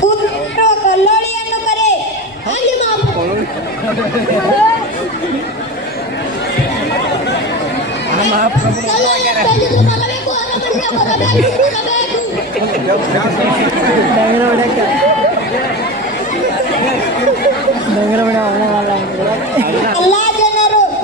પુત્ર કલોડિયાનો કરે હાલી માપ ડંગરો બડા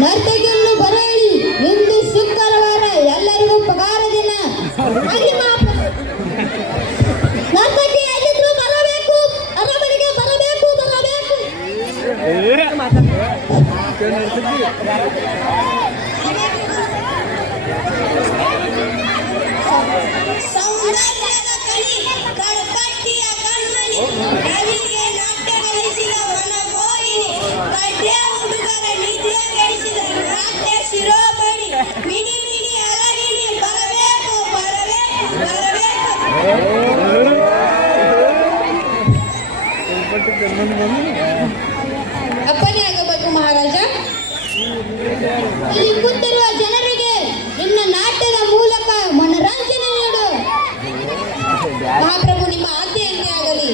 ನರ್ತಕಿಯನ್ನು ಬರಳಿ ಇಂದು ಶುಕ್ರವಾರ ಎಲ್ಲರಿಗೂ ಪಗಾರ ದಿನ. ನರ್ತಕಿ ಬರಬೇಕು ಬರಬೇಕು ಬರಬೇಕು ಅಪ್ಪನೇ ಆಗಬೇಕು, ಮಹಾರಾಜ. ಇಲ್ಲಿ ಕೂತಿರುವ ಜನರಿಗೆ ನಿಮ್ಮ ನಾಟ್ಯದ ಮೂಲಕ ಮನರಂಜನೆ ನೀಡು. ಮಹಾಪ್ರಭು, ನಿಮ್ಮ ಆಜ್ಞೆಯಂತೆ ಆಗಲಿ.